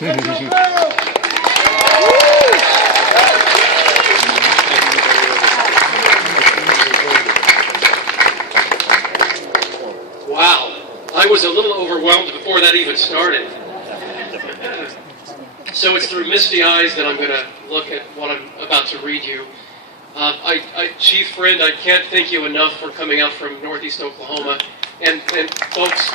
Wow, I was a little overwhelmed before that even started. So it's through misty eyes that I'm going to look at what I'm about to read you. Chief Friend, I can't thank you enough for coming out from Northeast Oklahoma. And folks,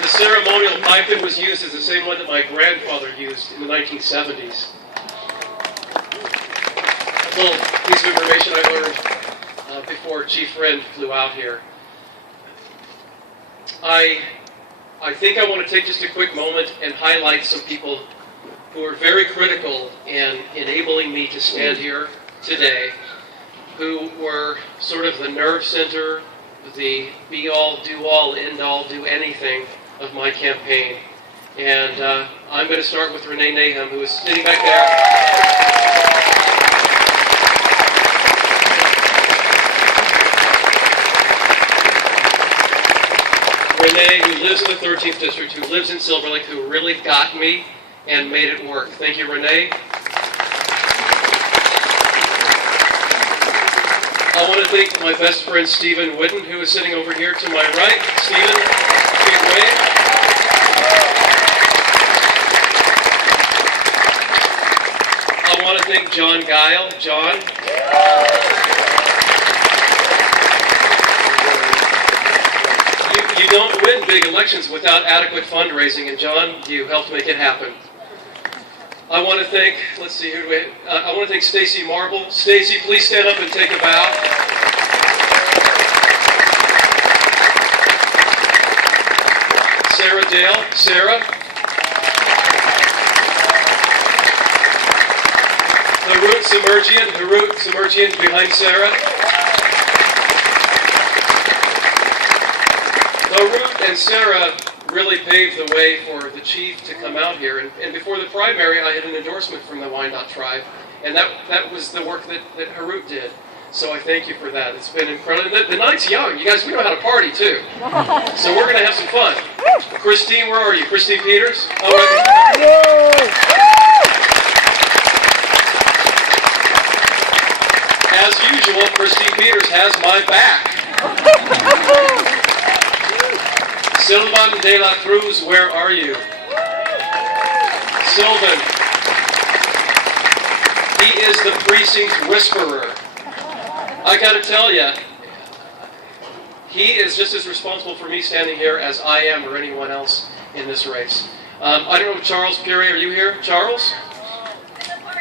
the ceremonial pipe that was used is the same one that my grandfather used in the 1970s. A little piece of information I learned before Chief Friend flew out here. I think I want to take just a quick moment and highlight some people who are very critical in enabling me to stand here today, who were sort of the nerve center, the be-all, do-all, end-all, do-anything of my campaign. And I'm going to start with Renee Nahum, who is sitting back there. Renee, who lives in the 13th District, who lives in Silver Lake, who really got me and made it work. Thank you, Renee. I want to thank my best friend, Stephen Whitten, who is sitting over here to my right. Stephen, big wave. I want to thank John Guile. John. You don't win big elections without adequate fundraising, and John, you helped make it happen. I want to thank, let's see, who do we, I want to thank Stacy Marble. Stacy, please stand up and take a bow. Sarah Dale. Sarah. Harut Samerjian behind Sarah. Harut and Sarah really paved the way for the chief to come out here. And before the primary, I had an endorsement from the Wyandotte tribe. And that was the work that Harut did. So I thank you for that. It's been incredible. The night's young. You guys, we know how to party, too. So we're going to have some fun. Christine, where are you? Christine Peters? Oh, as usual, Christine Peters has my back. Sylvan de la Cruz, where are you? Sylvan. He is the precinct whisperer. I got to tell you, he is just as responsible for me standing here as I am or anyone else in this race. I don't know, Charles Pure, are you here? Charles?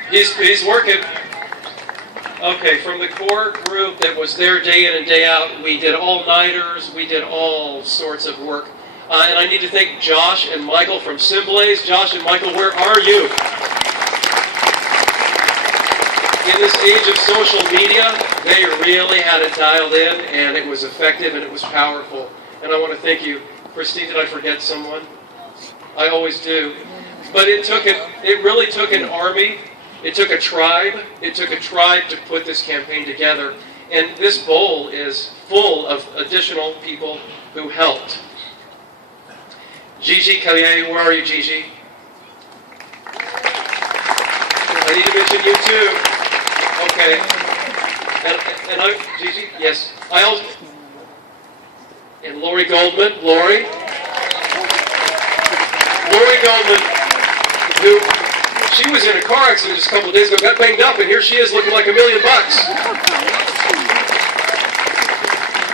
He's working. Okay, from the core group that was there day in and day out, we did all-nighters, we did all sorts of work. And I need to thank Josh and Michael from Symblaze. Josh and Michael, where are you? In this age of social media, they really had it dialed in, and it was effective and it was powerful. And I want to thank you. Christine, did I forget someone? I always do. But it really took an army. It took a tribe. It took a tribe to put this campaign together. And this bowl is full of additional people who helped. Gigi Callier, where are you, Gigi? I need to mention you too. Okay. And I, Gigi, yes. I also, and Lori Goldman. Lori Goldman, who, she was in a car accident just a couple of days ago, got banged up, and here she is looking like $1 million.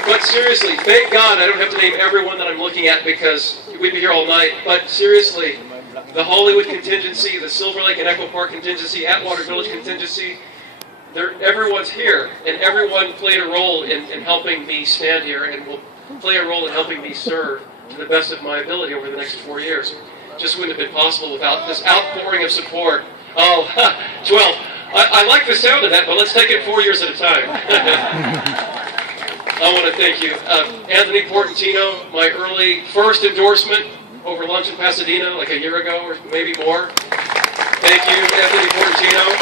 But seriously, thank God I don't have to name everyone that I'm looking at because we'd be here all night. But seriously, the Hollywood contingency, the Silver Lake and Echo Park contingency, Atwater Village contingency, everyone's here, and everyone played a role in helping me stand here and will play a role in helping me serve to the best of my ability over the next 4 years. Just wouldn't have been possible without this outpouring of support. Oh, 12. I like the sound of that, but let's take it 4 years at a time. I want to thank you. Anthony Portantino, my first endorsement over lunch in Pasadena like a year ago or maybe more. Thank you, Anthony Portantino,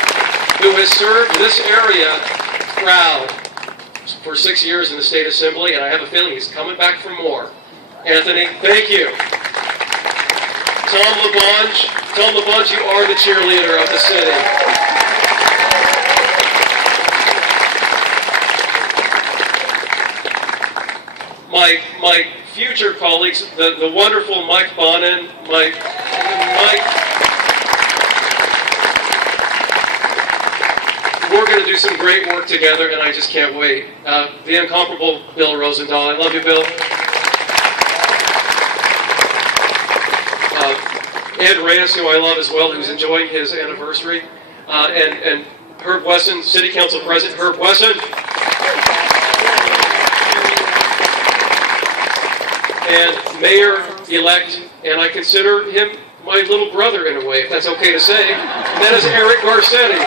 who has served this area proud for 6 years in the State Assembly, and I have a feeling he's coming back for more. Anthony, thank you. Tom LaBonge, you are the cheerleader of the city. My future colleagues, the wonderful Mike Bonin, Mike, we're going to do some great work together, and I just can't wait. The incomparable Bill Rosendahl. I love you, Bill. Ed Reyes, who I love as well, who's enjoying his anniversary. And Herb Wesson, City Council President Herb Wesson. And Mayor-elect, and I consider him my little brother in a way, if that's okay to say, and that is Eric Garcetti.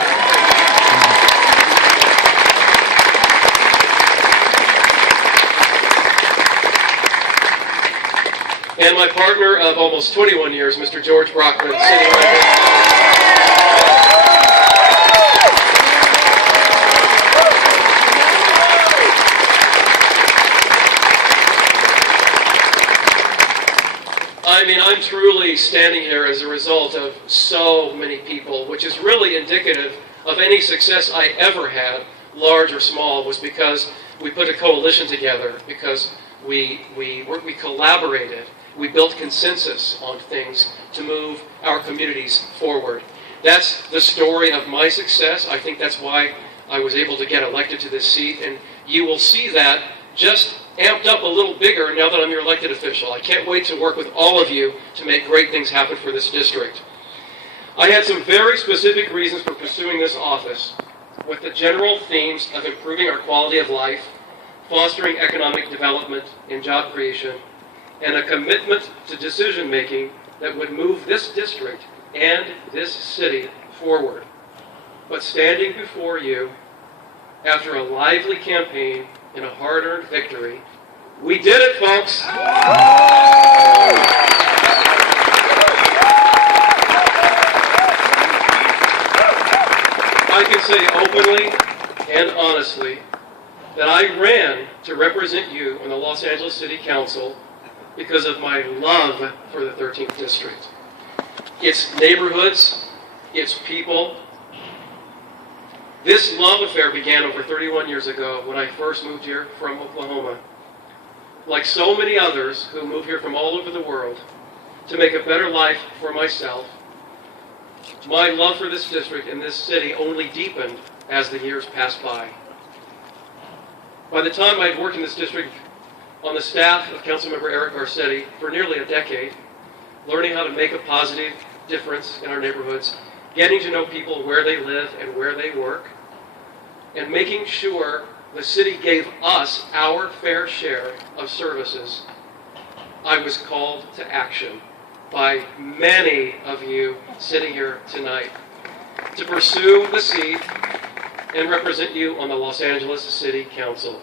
And my partner of almost 21 years, Mr. George Brockman, sitting right there. I mean, I'm truly standing here as a result of so many people, which is really indicative of any success I ever had, large or small, was because we put a coalition together, because we collaborated. We built consensus on things to move our communities forward. That's the story of my success. I think that's why I was able to get elected to this seat, and you will see that just amped up a little bigger now that I'm your elected official. I can't wait to work with all of you to make great things happen for this district. I had some very specific reasons for pursuing this office, with the general themes of improving our quality of life, fostering economic development and job creation, and a commitment to decision-making that would move this district and this city forward. But standing before you, after a lively campaign and a hard-earned victory, we did it, folks! I can say openly and honestly that I ran to represent you on the Los Angeles City Council because of my love for the 13th District. Its neighborhoods, its people. This love affair began over 31 years ago when I first moved here from Oklahoma. Like so many others who move here from all over the world to make a better life for myself, my love for this district and this city only deepened as the years passed by. By the time I'd worked in this district on the staff of Councilmember Eric Garcetti for nearly a decade, learning how to make a positive difference in our neighborhoods, getting to know people where they live and where they work, and making sure the city gave us our fair share of services, I was called to action by many of you sitting here tonight to pursue the seat and represent you on the Los Angeles City Council.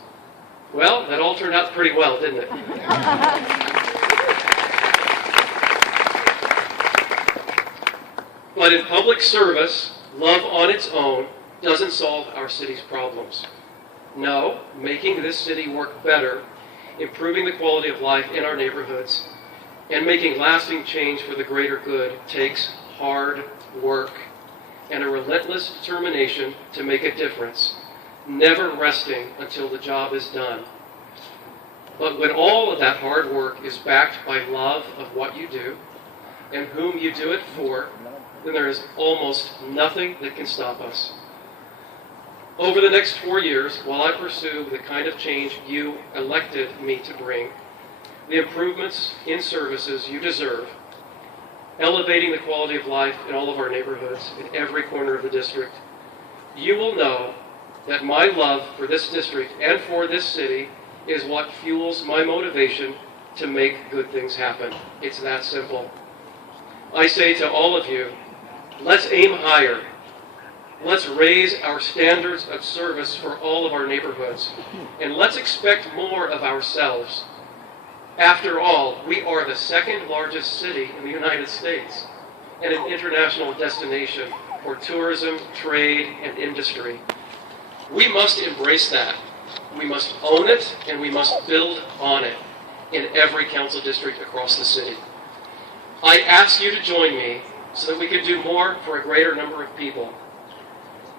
Well, that all turned out pretty well, didn't it? But in public service, love on its own doesn't solve our city's problems. No, making this city work better, improving the quality of life in our neighborhoods, and making lasting change for the greater good takes hard work and a relentless determination to make a difference, never resting until the job is done. But when all of that hard work is backed by love of what you do and whom you do it for, then there is almost nothing that can stop us. Over the next 4 years, while I pursue the kind of change you elected me to bring, the improvements in services you deserve, elevating the quality of life in all of our neighborhoods, in every corner of the district, you will know that my love for this district and for this city is what fuels my motivation to make good things happen. It's that simple. I say to all of you, let's aim higher. Let's raise our standards of service for all of our neighborhoods, and let's expect more of ourselves. After all, we are the second largest city in the United States and an international destination for tourism, trade, and industry. We must embrace that. We must own it, and we must build on it. in every council district across the city. I ask you to join me so that we can do more for a greater number of people.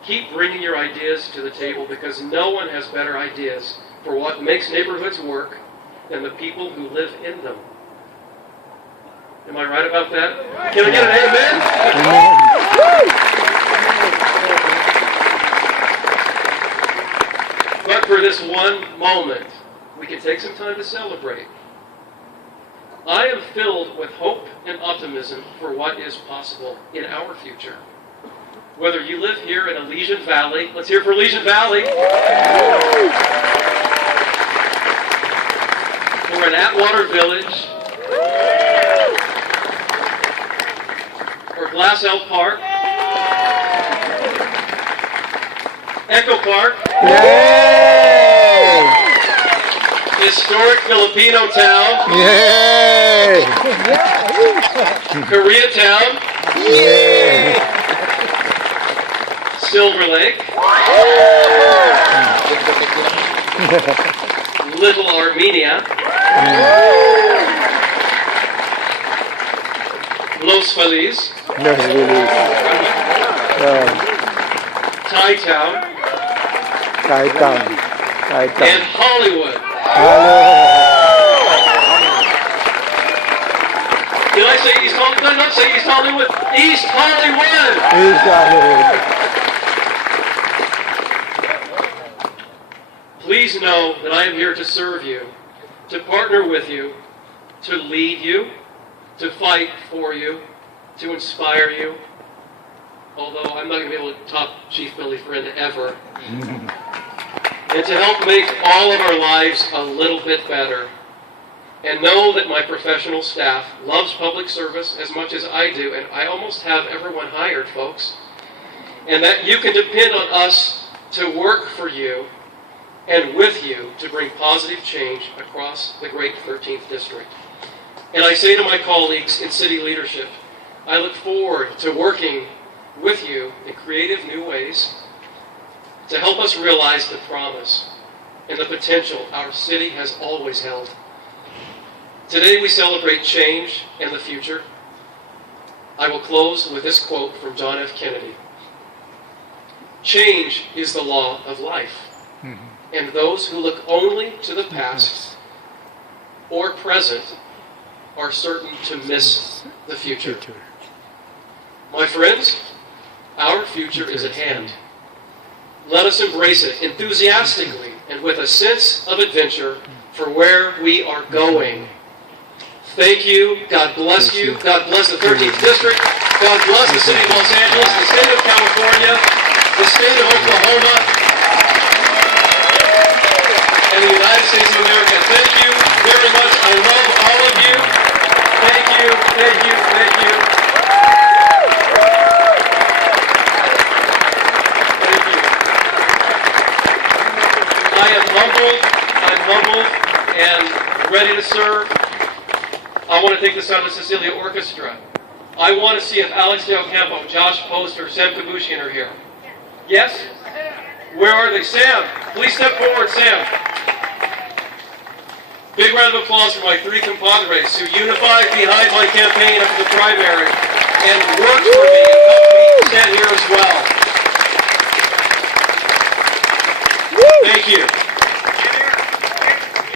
Keep bringing your ideas to the table because no one has better ideas for what makes neighborhoods work than the people who live in them. Am I right about that? Can I get an amen? But for this one moment, we can take some time to celebrate. I am filled with hope and optimism for what is possible in our future. Whether you live here in Elysian Valley, let's hear for Elysian Valley, or in Atwater Village, or Glass Elk Park, Echo Park, historic Filipino town, Koreatown, Silver Lake, Little Armenia, Los Feliz, Thai Town, and Hollywood. Did I say East Hollywood? Did I not say East Hollywood? East Hollywood! Please know that I am here to serve you, to partner with you, to lead you, to fight for you, to inspire you. Although I'm not going to be able to top Chief Billy Friend ever. And to help make all of our lives a little bit better. And know that my professional staff loves public service as much as I do, and I almost have everyone hired, folks. And that you can depend on us to work for you and with you to bring positive change across the great 13th District. And I say to my colleagues in city leadership, I look forward to working with you in creative new ways to help us realize the promise and the potential our city has always held. Today we celebrate change and the future. I will close with this quote from John F. Kennedy. Change is the law of life, and those who look only to the past or present are certain to miss the future. My friends, our future is at hand. Let us embrace it enthusiastically and with a sense of adventure for where we are going. Thank you. God bless you. God bless the 13th District. God bless the City of Los Angeles, the State of California, the State of Oklahoma, and the United States of America. Thank you very much. I love all of you. Thank you. Thank you. Thank you. I'm humbled and ready to serve. I want to take this time to Cecilia Orchestra. I want to see if Alex Del Campo, Josh Post, or Sam Kabushian are here. Yes? Where are they? Sam, please step forward, Sam. Big round of applause for my three compadres who unified behind my campaign up to the primary and worked for me and helped me stand here as well. Thank you.